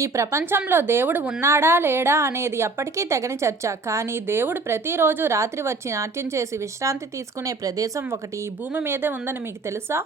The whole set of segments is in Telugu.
ఈ ప్రపంచంలో దేవుడు ఉన్నాడా లేడా అనేది ఎప్పటికీ తెగని చర్చ. కానీ దేవుడు ప్రతిరోజు రాత్రి వచ్చి నాట్యం చేసి విశ్రాంతి తీసుకునే ప్రదేశం ఒకటి ఈ భూమి మీదే ఉందని మీకు తెలుసా?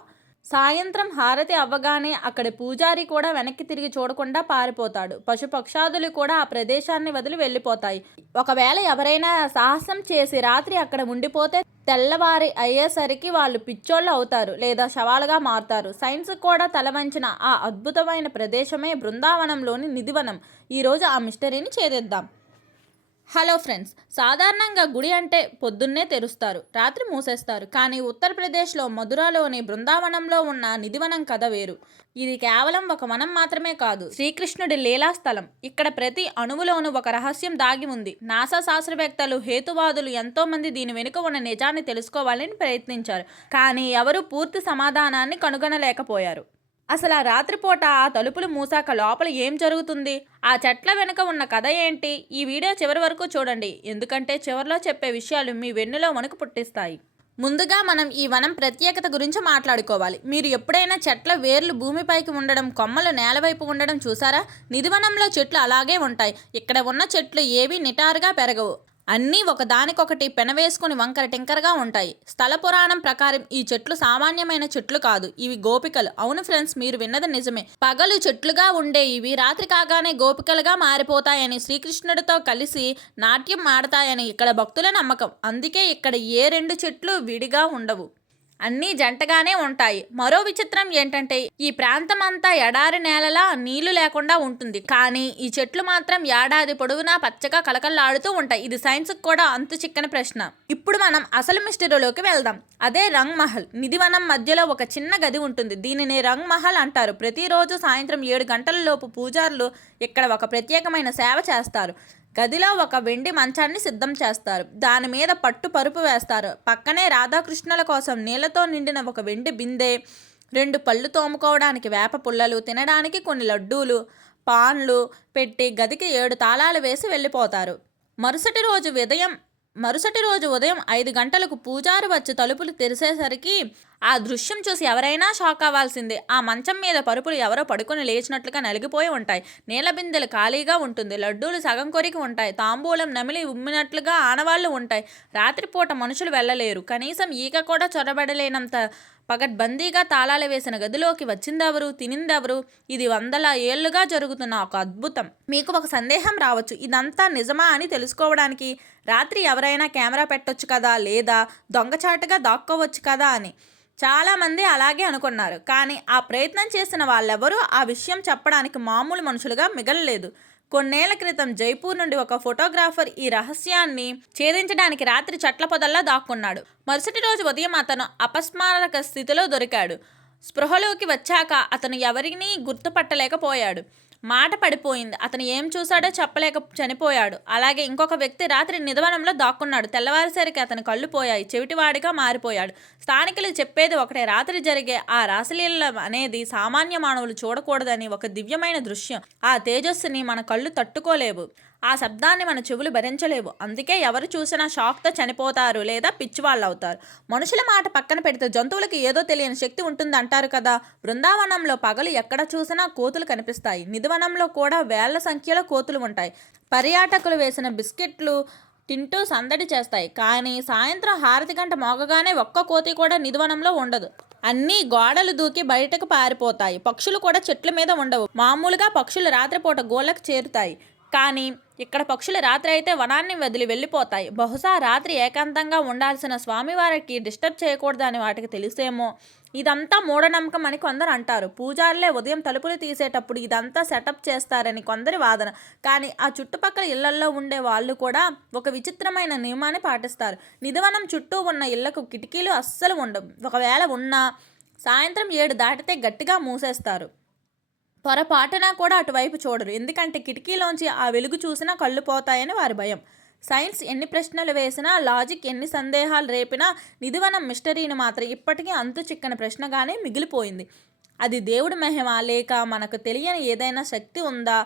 సాయంత్రం హారతి అవ్వగానే అక్కడి పూజారి కూడా వెనక్కి తిరిగి చూడకుండా పారిపోతాడు. పశుపక్షాదులు కూడా ఆ ప్రదేశాన్ని వదిలి వెళ్ళిపోతాయి. ఒకవేళ ఎవరైనా సాహసం చేసి రాత్రి అక్కడ ఉండిపోతే తెల్లవారి అయ్యేసరికి వాళ్ళు పిచ్చోళ్ళు అవుతారు లేదా శవాలుగా మారుతారు. సైన్స్ కూడా తలవంచిన ఆ అద్భుతమైన ప్రదేశమే బృందావనంలోని నిధివనం. ఈరోజు ఆ మిస్టరీని ఛేదిద్దాం. హలో ఫ్రెండ్స్, సాధారణంగా గుడి అంటే పొద్దున్నే తెరుస్తారు, రాత్రి మూసేస్తారు. కానీ ఉత్తరప్రదేశ్లో మధురలోని బృందావనంలో ఉన్న నిధివనం కథ వేరు. ఇది కేవలం ఒక వనం మాత్రమే కాదు, శ్రీకృష్ణుడి లీలాస్థలం. ఇక్కడ ప్రతి అణువులోనూ ఒక రహస్యం దాగి ఉంది. నాసా శాస్త్రవేత్తలు, హేతువాదులు ఎంతోమంది దీని వెనుక ఉన్న నిజాన్ని తెలుసుకోవాలని ప్రయత్నించారు. కానీ ఎవరూ పూర్తి సమాధానాన్ని కనుగొనలేకపోయారు. అసలు ఆ రాత్రిపూట ఆ తలుపులు మూసాక లోపల ఏం జరుగుతుంది? ఆ చెట్ల వెనుక ఉన్న కథ ఏంటి? ఈ వీడియో చివరి వరకు చూడండి, ఎందుకంటే చివరిలో చెప్పే విషయాలు మీ వెన్నులో వణుకు పుట్టిస్తాయి. ముందుగా మనం ఈ వనం ప్రత్యేకత గురించి మాట్లాడుకోవాలి. మీరు ఎప్పుడైనా చెట్ల వేర్లు భూమిపైకి ఉండడం, కొమ్మలు నేలవైపు ఉండడం చూసారా? నిధివనంలో చెట్లు అలాగే ఉంటాయి. ఇక్కడ ఉన్న చెట్లు ఏవి నిటారుగా పెరగవు. అన్నీ ఒకదానికొకటి పెనవేసుకుని వంకర టింకరగా ఉంటాయి. స్థల పురాణం ప్రకారం ఈ చెట్లు సామాన్యమైన చెట్లు కాదు, ఇవి గోపికలు. అవును ఫ్రెండ్స్, మీరు విన్నది నిజమే. పగలు చెట్లుగా ఉండే ఇవి రాత్రి కాగానే గోపికలుగా మారిపోతాయని, శ్రీకృష్ణుడితో కలిసి నాట్యం ఆడతాయని ఇక్కడ భక్తుల నమ్మకం. అందుకే ఇక్కడ ఏ రెండు చెట్లు విడిగా ఉండవు, అన్నీ జంటగానే ఉంటాయి. మరో విచిత్రం ఏంటంటే ఈ ప్రాంతం అంతా ఎడారి నేలలా నీళ్లు లేకుండా ఉంటుంది. కానీ ఈ చెట్లు మాత్రం ఏడాది పొడవునా పచ్చగా కలకల్లాడుతూ ఉంటాయి. ఇది సైన్స్కి కూడా అంతు చిక్కని ప్రశ్న. ఇప్పుడు మనం అసలు మిస్టరీలోకి వెళ్దాం. అదే రంగ్ మహల్. నిధివనం మధ్యలో ఒక చిన్న గది ఉంటుంది. దీనిని రంగ్ మహల్ అంటారు. ప్రతిరోజు సాయంత్రం 7 గంటల లోపు పూజారులు ఇక్కడ ఒక ప్రత్యేకమైన సేవ చేస్తారు. గదిలో ఒక వెండి మంచాన్ని సిద్ధం చేస్తారు. దాని మీద పట్టు పరుపు వేస్తారు. పక్కనే రాధాకృష్ణుల కోసం నీళ్లతో నిండిన ఒక వెండి బిందె, 2 పళ్ళు తోముకోవడానికి వేప పుల్లలు, తినడానికి కొన్ని లడ్డూలు, పాన్లు పెట్టి గదికి 7 తాళాలు వేసి వెళ్ళిపోతారు. మరుసటి రోజు ఉదయం 5 గంటలకు పూజారి వచ్చి తలుపులు తెరిసేసరికి ఆ దృశ్యం చూసి ఎవరైనా షాక్ అవ్వాల్సిందే. ఆ మంచం మీద పరుపులు ఎవరో పడుకుని లేచినట్లుగా నలిగిపోయి ఉంటాయి. నీళ్ళ బిందెలు ఖాళీగా ఉంటుంది. లడ్డూలు సగం కొరికి ఉంటాయి. తాంబూలం నమిలి ఉమ్మినట్లుగా ఆనవాళ్లు ఉంటాయి. రాత్రిపూట మనుషులు వెళ్ళలేరు. కనీసం ఈక కూడా చొరబడలేనంత పగడ్బందీగా తాళాలు వేసిన గదిలోకి వచ్చిందెవరు, తినిందెవరు? ఇది వందల ఏళ్లుగా జరుగుతున్న ఒక అద్భుతం. మీకు ఒక సందేహం రావచ్చు, ఇదంతా నిజమా అని తెలుసుకోవడానికి రాత్రి ఎవరైనా కెమెరా పెట్టొచ్చు కదా, లేదా దొంగచాటుగా దాక్కోవచ్చు కదా అని. చాలామంది అలాగే అనుకున్నారు. కానీ ఆ ప్రయత్నం చేసిన వాళ్ళెవరూ ఆ విషయం చెప్పడానికి మామూలు మనుషులుగా మిగలలేదు. కొన్నేళ్ల క్రితం జైపూర్ నుండి ఒక ఫోటోగ్రాఫర్ ఈ రహస్యాన్ని ఛేదించడానికి రాత్రి చెట్ల పొదల్లా దాక్కున్నాడు. మరుసటి రోజు ఉదయం అతను అపస్మారక స్థితిలో దొరికాడు. స్పృహలోకి వచ్చాక అతను ఎవరినీ గుర్తుపట్టలేకపోయాడు. మాట పడిపోయింది. అతను ఏం చూశాడో చెప్పలేక చనిపోయాడు. అలాగే ఇంకొక వ్యక్తి రాత్రి నిధవనంలో దాక్కున్నాడు. తెల్లవారిసరికి అతని కళ్ళు పోయాయి. చెవిటివాడిగా మారిపోయాడు. స్థానికులు చెప్పేది ఒకటే, రాత్రి జరిగే ఆ రాసలీల అనేది సామాన్య మానవులు చూడకూడదని ఒక దివ్యమైన దృశ్యం. ఆ తేజస్సుని మన కళ్ళు తట్టుకోలేవు. ఆ శబ్దాన్ని మన చెవులు భరించలేవు. అందుకే ఎవరు చూసినా షాక్తో చనిపోతారు లేదా పిచ్చివాళ్ళు అవుతారు. మనుషుల మాట పక్కన పెడితే జంతువులకు ఏదో తెలియని శక్తి ఉంటుంది అంటారు కదా. బృందావనంలో పగలు ఎక్కడ చూసినా కోతులు కనిపిస్తాయి. నిధివనంలో కూడా వేళ్ల సంఖ్యలో కోతులు ఉంటాయి. పర్యాటకులు వేసిన బిస్కెట్లు తింటూ సందడి చేస్తాయి. కానీ సాయంత్రం హారతి గంట మోగగానే ఒక్క కోతి కూడా నిధివనంలో ఉండదు. అన్నీ గోడలు దూకి బయటకు పారిపోతాయి. పక్షులు కూడా చెట్ల మీద ఉండవు. మామూలుగా పక్షులు రాత్రిపూట గోళ్ళకు చేరుతాయి. కానీ ఇక్కడ పక్షులు రాత్రి అయితే వనాన్ని వదిలి వెళ్ళిపోతాయి. బహుశా రాత్రి ఏకాంతంగా ఉండాల్సిన స్వామివారికి డిస్టర్బ్ చేయకూడదని వాటికి తెలిసేమో. ఇదంతా మూఢనమ్మకం అని కొందరు అంటారు. పూజారులే ఉదయం తలుపులు తీసేటప్పుడు ఇదంతా సెటప్ చేస్తారని కొందరి వాదన. కానీ ఆ చుట్టుపక్కల ఇళ్లల్లో ఉండే వాళ్ళు కూడా ఒక విచిత్రమైన నియమాన్ని పాటిస్తారు. నిధివనం చుట్టూ ఉన్న ఇళ్లకు కిటికీలు అస్సలు ఉండవు. ఒకవేళ ఉన్నా సాయంత్రం 7 దాటితే గట్టిగా మూసేస్తారు. పొరపాటున కూడా అటువైపు చూడరు. ఎందుకంటే కిటికీలోంచి ఆ వెలుగు చూసినా కళ్ళు పోతాయని వారి భయం. సైన్స్ ఎన్ని ప్రశ్నలు వేసినా, లాజిక్ ఎన్ని సందేహాలు రేపినా నిధివనం మిస్టరీని మాత్రం ఇప్పటికీ అంతు చిక్కని ప్రశ్నగానే మిగిలిపోయింది. అది దేవుడి మహిమ లేక మనకు తెలియని ఏదైనా శక్తి ఉందా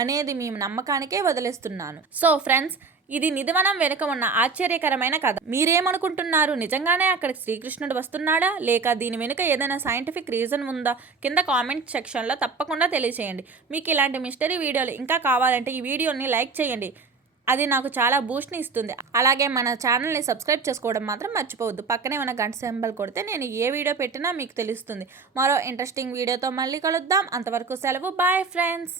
అనేది మీ నమ్మకానికే వదిలేస్తున్నాను. సో ఫ్రెండ్స్, ఇది నిధవనం వెనుక ఉన్న ఆశ్చర్యకరమైన కథ. మీరేమనుకుంటున్నారు? నిజంగానే అక్కడికి శ్రీకృష్ణుడు వస్తున్నాడా, లేక దీని వెనుక ఏదైనా సైంటిఫిక్ రీజన్ ఉందా? కింద కామెంట్ సెక్షన్లో తప్పకుండా తెలియచేయండి. మీకు ఇలాంటి మిస్టరీ వీడియోలు ఇంకా కావాలంటే ఈ వీడియోని లైక్ చేయండి, అది నాకు చాలా బూస్ట్ని ఇస్తుంది. అలాగే మన ఛానల్ని సబ్స్క్రైబ్ చేసుకోవడం మాత్రం మర్చిపోవద్దు. పక్కనే ఉన్న గంట సింబల్ కొడితే నేను ఏ వీడియో పెట్టినా మీకు తెలుస్తుంది. మరో ఇంట్రెస్టింగ్ వీడియోతో మళ్ళీ కలుద్దాం. అంతవరకు సెలవు. Bye friends.